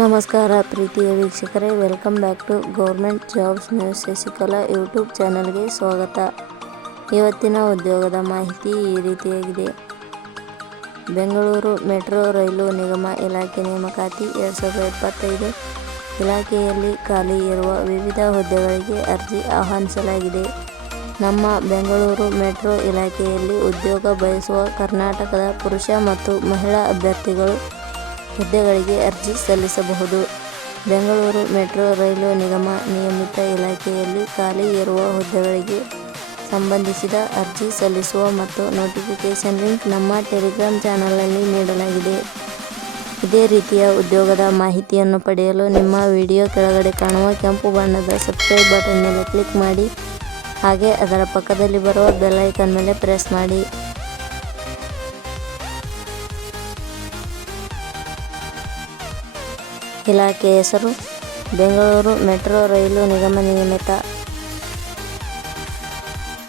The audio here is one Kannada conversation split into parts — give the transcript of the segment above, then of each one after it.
ನಮಸ್ಕಾರ ಪ್ರೀತಿಯ ವೀಕ್ಷಕರೇ, welcome back to government jobs news Shashikala YouTube ಚಾನಲ್ಗೆ ಸ್ವಾಗತ. ಇವತ್ತಿನ ಉದ್ಯೋಗದ ಮಾಹಿತಿ ಈ ರೀತಿಯಾಗಿದೆ. ಬೆಂಗಳೂರು ಮೆಟ್ರೋ ರೈಲು ನಿಗಮ ಇಲಾಖೆ ನೇಮಕಾತಿ ಎರಡು ಸಾವಿರದ ಇಪ್ಪತ್ತೈದು ಇಲಾಖೆಯಲ್ಲಿ ಖಾಲಿ ಇರುವ ವಿವಿಧ ಹುದ್ದೆಗಳಿಗೆ ಅರ್ಜಿ ಆಹ್ವಾನಿಸಲಾಗಿದೆ. ನಮ್ಮ ಬೆಂಗಳೂರು ಮೆಟ್ರೋ ಇಲಾಖೆಯಲ್ಲಿ ಉದ್ಯೋಗ ಬಯಸುವ ಕರ್ನಾಟಕದ ಪುರುಷ ಮತ್ತು ಮಹಿಳಾ ಅಭ್ಯರ್ಥಿಗಳು ಹುದ್ದೆಗಳಿಗೆ ಅರ್ಜಿ ಸಲ್ಲಿಸಬಹುದು. ಬೆಂಗಳೂರು ಮೆಟ್ರೋ ರೈಲು ನಿಗಮ ನಿಯಮಿತ ಇಲಾಖೆಯಲ್ಲಿ ಖಾಲಿ ಇರುವ ಹುದ್ದೆಗಳಿಗೆ ಸಂಬಂಧಿಸಿದ ಅರ್ಜಿ ಸಲ್ಲಿಸುವ ಮತ್ತು ನೋಟಿಫಿಕೇಷನ್ ಲಿಂಕ್ ನಮ್ಮ ಟೆಲಿಗ್ರಾಮ್ ಚಾನಲ್ನಲ್ಲಿ ನೀಡಲಾಗಿದೆ. ಇದೇ ರೀತಿಯ ಉದ್ಯೋಗದ ಮಾಹಿತಿಯನ್ನು ಪಡೆಯಲು ನಿಮ್ಮ ವಿಡಿಯೋ ಕೆಳಗಡೆ ಕಾಣುವ ಕೆಂಪು ಬಣ್ಣದ ಸಬ್ಸ್ಕ್ರೈಬ್ ಬಟನ್ ಮೇಲೆ ಕ್ಲಿಕ್ ಮಾಡಿ, ಹಾಗೆ ಅದರ ಪಕ್ಕದಲ್ಲಿ ಬರುವ ಬೆಲ್ಲೈಕನ್ ಮೇಲೆ ಪ್ರೆಸ್ ಮಾಡಿ. ಇಲಾಖೆ ಹೆಸರು, ಬೆಂಗಳೂರು ಮೆಟ್ರೋ ರೈಲು ನಿಗಮ ನಿಯಮಿತ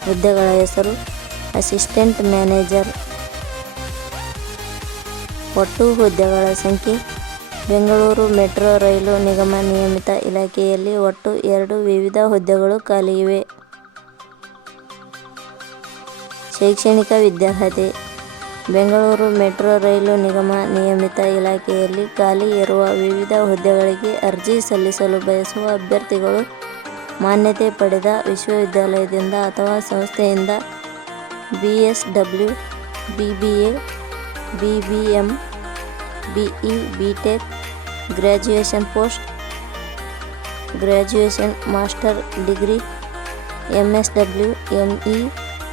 ಹುದ್ದೆಗಳ ಹೆಸರು, ಅಸಿಸ್ಟೆಂಟ್ ಮ್ಯಾನೇಜರ್. ಒಟ್ಟು ಹುದ್ದೆಗಳ ಸಂಖ್ಯೆ, ಬೆಂಗಳೂರು ಮೆಟ್ರೋ ರೈಲು ನಿಗಮ ನಿಯಮಿತ ಇಲಾಖೆಯಲ್ಲಿ ಒಟ್ಟು ಎರಡು ವಿವಿಧ ಹುದ್ದೆಗಳು ಖಾಲಿ ಇವೆ. ಶೈಕ್ಷಣಿಕ ವಿದ್ಯಾರ್ಹತೆ ಬೆಂಗಳೂರು ಮೆಟ್ರೋ ರೈಲು ನಿಗಮ ನಿಯಮಿತ ಇಲಾಖೆಯಲ್ಲಿ ಖಾಲಿ ಇರುವ ವಿವಿಧ ಹುದ್ದೆಗಳಿಗೆ ಅರ್ಜಿ ಸಲ್ಲಿಸಲು ಬಯಸುವ ಅಭ್ಯರ್ಥಿಗಳು ಮಾನ್ಯತೆ ಪಡೆದ ವಿಶ್ವವಿದ್ಯಾಲಯದಿಂದ ಅಥವಾ ಸಂಸ್ಥೆಯಿಂದ B S W, B B A, B B M, B E, B tech, graduation post, graduation master degree M S W M E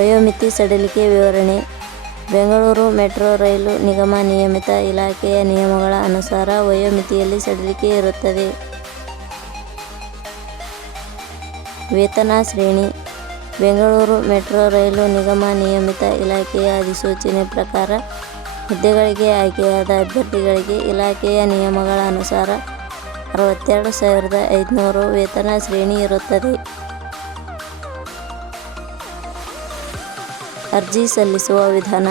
ವಯೋಮಿತಿ ಸಡಿಲಿಕೆ ವಿವರಣೆ. ಬೆಂಗಳೂರು ಮೆಟ್ರೋ ರೈಲು ನಿಗಮ ನಿಯಮಿತ ಇಲಾಖೆಯ ನಿಯಮಗಳ ಅನುಸಾರ ವಯೋಮಿತಿಯಲ್ಲಿ ಸಡಿಲಿಕೆ ಇರುತ್ತದೆ. ವೇತನ ಶ್ರೇಣಿ. ಬೆಂಗಳೂರು ಮೆಟ್ರೋ ರೈಲು ನಿಗಮ ನಿಯಮಿತ ಇಲಾಖೆಯ ಅಧಿಸೂಚನೆ ಪ್ರಕಾರ ಹುದ್ದೆಗಳಿಗೆ ಆಯ್ಕೆಯಾದ ಅಭ್ಯರ್ಥಿಗಳಿಗೆ ಇಲಾಖೆಯ ನಿಯಮಗಳ ಅನುಸಾರ ಅರವತ್ತೆರಡು ಸಾವಿರದ ಐದುನೂರು ವೇತನ ಶ್ರೇಣಿ ಇರುತ್ತದೆ. ಅರ್ಜಿ ಸಲ್ಲಿಸುವ ವಿಧಾನ.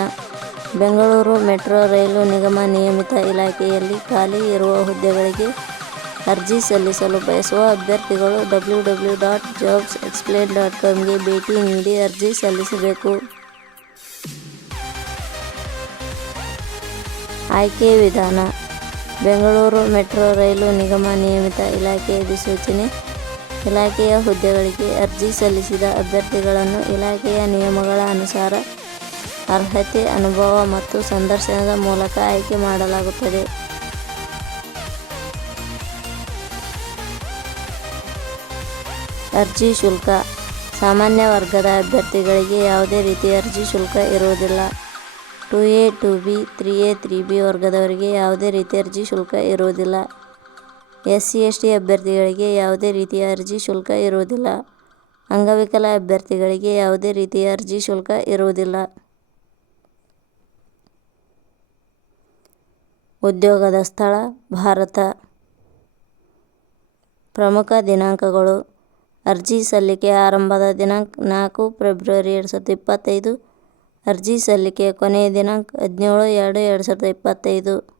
ಬೆಂಗಳೂರು ಮೆಟ್ರೋ ರೈಲು ನಿಗಮ ನಿಯಮಿತ ಇಲಾಖೆಯಲ್ಲಿ ಖಾಲಿ ಇರುವ ಹುದ್ದೆಗಳಿಗೆ ಅರ್ಜಿ ಸಲ್ಲಿಸಲು ಬಯಸುವ ಅಭ್ಯರ್ಥಿಗಳು W W dot jobs explain dot ಕಾಮ್ಗೆ ಭೇಟಿ ನೀಡಿ ಅರ್ಜಿ ಸಲ್ಲಿಸಬೇಕು. ಆಯ್ಕೆ ವಿಧಾನ. ಬೆಂಗಳೂರು ಮೆಟ್ರೋ ರೈಲು ನಿಗಮ ನಿಯಮಿತ ಇಲಾಖೆ ಅಧಿಸೂಚನೆ ಇಲಾಖೆಯ ಹುದ್ದೆಗಳಿಗೆ ಅರ್ಜಿ ಸಲ್ಲಿಸಿದ ಅಭ್ಯರ್ಥಿಗಳನ್ನು ಇಲಾಖೆಯ ನಿಯಮಗಳ ಅನುಸಾರ ಅರ್ಹತೆ, ಅನುಭವ ಮತ್ತು ಸಂದರ್ಶನದ ಮೂಲಕ ಆಯ್ಕೆ ಮಾಡಲಾಗುತ್ತದೆ. ಅರ್ಜಿ ಶುಲ್ಕ. ಸಾಮಾನ್ಯ ವರ್ಗದ ಅಭ್ಯರ್ಥಿಗಳಿಗೆ ಯಾವುದೇ ರೀತಿಯ ಅರ್ಜಿ ಶುಲ್ಕ ಇರುವುದಿಲ್ಲ. Two A, two B, three A, three B ವರ್ಗದವರಿಗೆ ಯಾವುದೇ ರೀತಿಯ ಅರ್ಜಿ ಶುಲ್ಕ ಇರುವುದಿಲ್ಲ. ಎಸ್ ಸಿ ಎಸ್ ಟಿ ಅಭ್ಯರ್ಥಿಗಳಿಗೆ ಯಾವುದೇ ರೀತಿಯ ಅರ್ಜಿ ಶುಲ್ಕ ಇರುವುದಿಲ್ಲ. ಅಂಗವಿಕಲ ಅಭ್ಯರ್ಥಿಗಳಿಗೆ ಯಾವುದೇ ರೀತಿಯ ಅರ್ಜಿ ಶುಲ್ಕ ಇರುವುದಿಲ್ಲ. ಉದ್ಯೋಗದ ಸ್ಥಳ, ಭಾರತ. ಪ್ರಮುಖ ದಿನಾಂಕಗಳು. ಅರ್ಜಿ ಸಲ್ಲಿಕೆ ಆರಂಭದ ದಿನಾಂಕ ನಾಲ್ಕು ಫೆಬ್ರವರಿ ಎರಡು ಸಾವಿರದ ಇಪ್ಪತ್ತೈದು. ಅರ್ಜಿ ಸಲ್ಲಿಕೆ ಕೊನೆಯ ದಿನಾಂಕ ಹದಿನೇಳು ಎರಡು ಎರಡು ಸಾವಿರದ ಇಪ್ಪತ್ತೈದು.